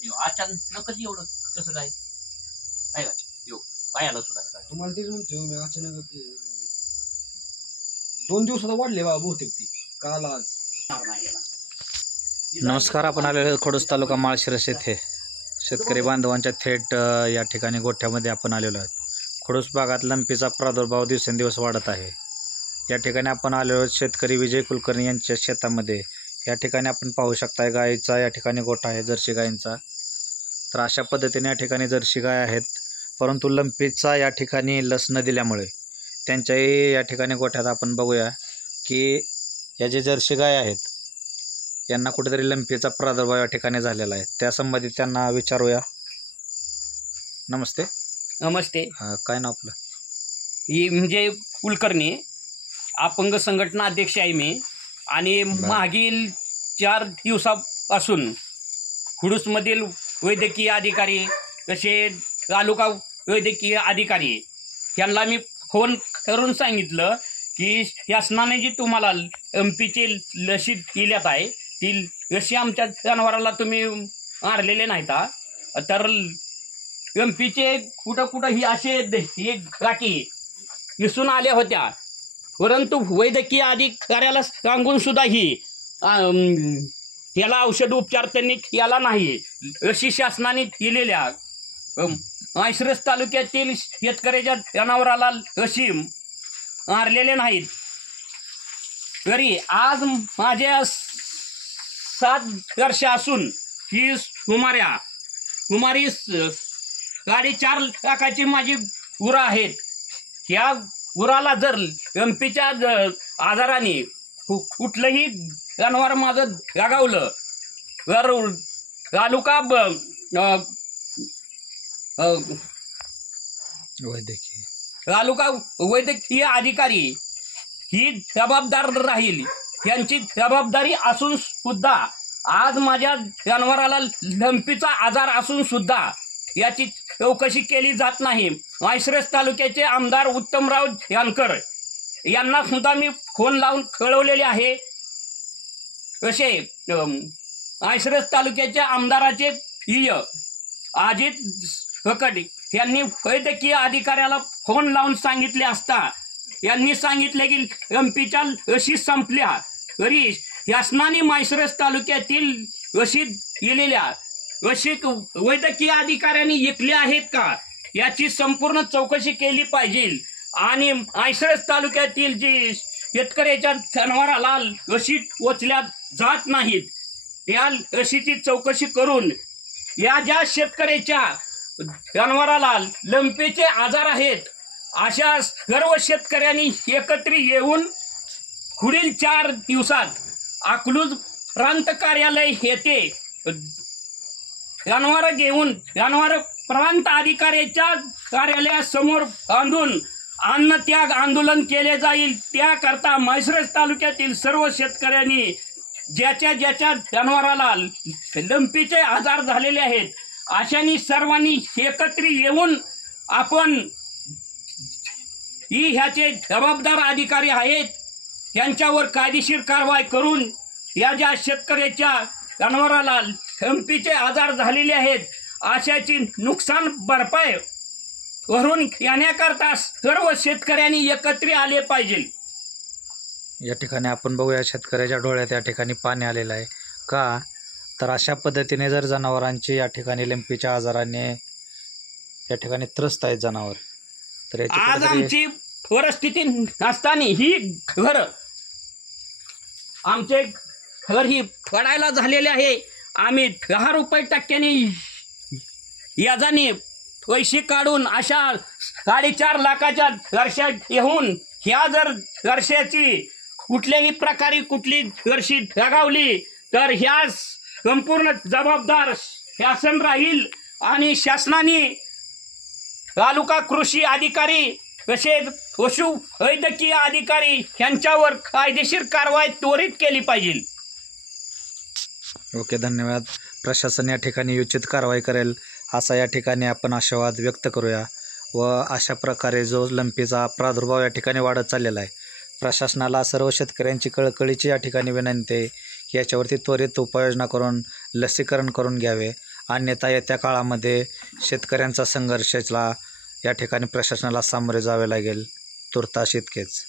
अचानकच एवढं कसं काय काय पायाला सुद्धा तुम्हाला तेच म्हणतोय मी अचानक 2 दिवसात वाढले बा बहुतेक ती काल आज. नमस्कार, आपण आलेलो खोडूस तालुका माळशिरस येथे शेतकरी बांधवांच्या थेट या ठिकाणी गोठ्यामध्ये आपण आलेलो आहोत. खोडूस भागात लंपीचा प्रादुर्भाव दिवसेंदिवस वाढत आहे. या ठिकाणी आपण आलेलो आहोत शेतकरी विजय कुलकर्णी यांच्या शेतामध्ये. या ठिकाणी आपण पाहू शकता गायीचा या ठिकाणी गोठा आहे, जर्सी गायींचा. तर अशा पद्धतीने या ठिकाणी जर्सी गाय आहेत, परंतु लंपीचा या ठिकाणी लस न दिल्यामुळे त्यांच्याही या ठिकाणी गोठ्यात आपण बघूया की या जे जर्सी गाय आहेत यांना कुठेतरी लंपीचा प्रादुर्भाव या ठिकाणी झालेला आहे. त्यासंबंधी त्यांना विचारूया. नमस्ते. नमस्ते. काय नाव आपलं? विजय कुलकर्णी, अपंग संघटना अध्यक्ष आहे मी. आणि मागील 4 दिवसापासून खुडूसमधील वैद्यकीय अधिकारी तसे तालुका वैद्यकीय अधिकारी यांना मी फोन करून सांगितलं की शासनाने जी तुम्हाला एमपीची लसी दिल्यात आहे ती लसी आमच्या जनावराला तुम्ही मारलेले नाहीत, तर एमपीचे कुठं ही असे हे गाठी दिसून आल्या होत्या, परंतु वैद्यकीय अधिकाऱ्याला सांगून सुद्धाही त्याला औषध उपचार त्यांनी केला नाही. अशी शासनाने दिलेल्या माळशिरस तालुक्यातील शेतकऱ्याच्या जनावराला लसी मारलेले नाहीत. तरी आज माझ्या 7 वर्ष असून ही सुमारी 4.5 लाखाची माझी गुरं आहेत. ह्या गुराला जर एमपीच्या आजाराने कुठलंही जनावर माझं जगावलं तर तालुका वैद्यकीय अधिकारी ही जबाबदार राहील. यांची जबाबदारी असून सुद्धा आज माझ्या जनावराला लंपीचा आजार असून सुद्धा याची चौकशी केली जात नाही. माळशिरस तालुक्याचे आमदार उत्तमराव जानकर यांना सुद्धा मी फोन लावून कळवलेले आहे. असे माळशिरस तालुक्याच्या आमदाराचे अजित सकट यांनी वैद्यकीय अधिकाऱ्याला फोन लावून सांगितले असता यांनी सांगितले की एमपीच्या लसी संपल्या, तरी शासनाने माळशिरस तालुक्यातील लसी दिलेल्या लसी वैद्यकीय अधिकाऱ्यांनी विकल्या आहेत का याची संपूर्ण चौकशी केली पाहिजे. आणि माळशिरस तालुक्यातील जी शेतकऱ्याच्या जनावराला लसी टोचल्या जात नाहीत त्या लसीची चौकशी करून या ज्या शेतकऱ्याच्या जनावराला लंपीचे आजार आहेत अशा सर्व शेतकऱ्यांनी एकत्रित येऊन पुढील 4 दिवसात अकलूज प्रांत कार्यालय येथे जनावर घेऊन जनावर प्रांत अधिकाऱ्याच्या कार्यालयासमोर बांधून अन्नत्याग आंदोलन केले जाईल. त्याकरता माळशिरस तालुक्यातील सर्व शेतकऱ्यांनी ज्याच्या जनावराला लंपीचे आजार झालेले आहेत अशांनी सर्वांनी एकत्रित येऊन आपण ह्याचे जबाबदार अधिकारी आहेत यांच्यावर कायदेशीर कारवाई करून या ज्या शेतकऱ्याच्या जनावराला लंपीचे आजार झालेले आहेत अशाची नुकसान भरपाई भरून येण्याकरता सर्व शेतकऱ्यांनी एकत्रित आले पाहिजे. या ठिकाणी आपण बघूया शेतकऱ्याच्या डोळ्यात या ठिकाणी पाणी आलेलं आहे. का तर अशा पद्धतीने जर जनावरांची या ठिकाणी लंपीच्या आजाराने या ठिकाणी त्रस्त आहेत जनावर, तर आज आमची परिस्थिती नसताना ही घर आमचे घर ही पडायला झालेले आहे. आम्ही 10 रुपये टक्क्याने याजाने पैसे काढून अशा 4.5 लाखाच्या वर्षा घेऊन ह्या जर वर्षाची कुठल्याही प्रकारे कुठली वर्षी जगावली तर ह्या संपूर्ण जबाबदार शासन राहील. आणि शासनाने तालुका कृषी अधिकारी तसेच पशु वैद्यकीय अधिकारी यांच्यावर कायदेशीर कारवाई त्वरित केली पाहिजे. ओके, धन्यवाद. प्रशासन या ठिकाणी उचित कारवाई करेल असा या ठिकाणी आपण आशावाद व्यक्त करूया. व अशा प्रकारे जो लंपीचा प्रादुर्भाव या ठिकाणी वाढत चाललेला आहे, प्रशासनाला सर्व शेतकऱ्यांची कळकळीची या ठिकाणी विनंती आहे की याच्यावरती त्वरित उपाययोजना करून लसीकरण करून घ्यावे अन्यथा येत्या काळामध्ये शेतकऱ्यांचा संघर्षाला या ठिकाणी प्रशासनाला सामोरे जावे लागेल. तुर्तास इतकेच.